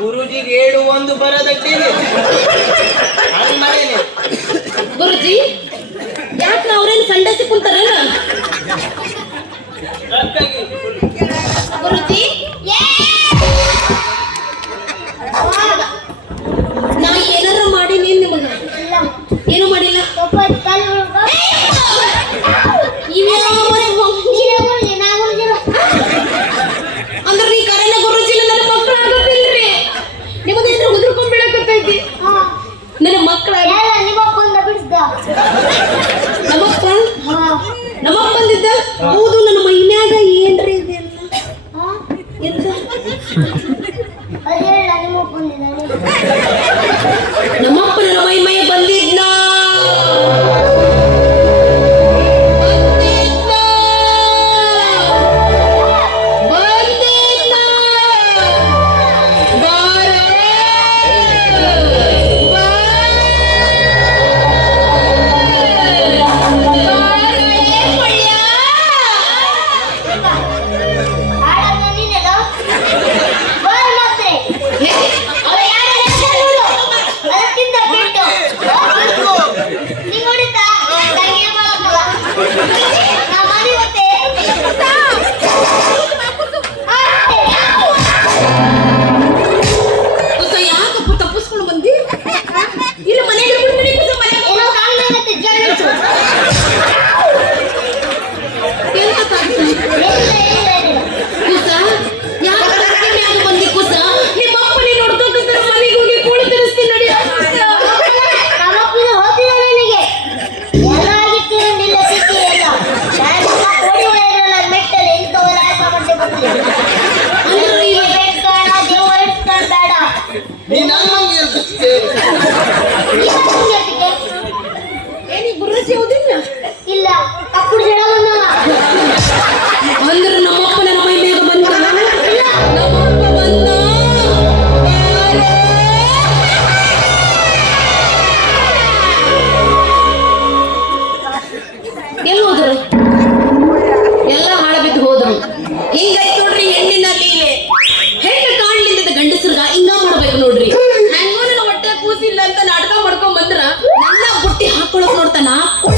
ಗುರುಜಿಗೆ ಏಳು ಒಂದು ಬರದಟ್ಟಿದೆ ಗುರುಜಿ ಯಾಕೆ ಅವ್ರೇನು ಸಂಡಸಿ ಕುಂತಾರೇನು? ಹೌದು ನನ್ನ ಮೈ ಮ್ಯಾಗ ಏನ್ರಿ ಇದೆಲ್ಲ? ಎಂತ? আসছে నాకు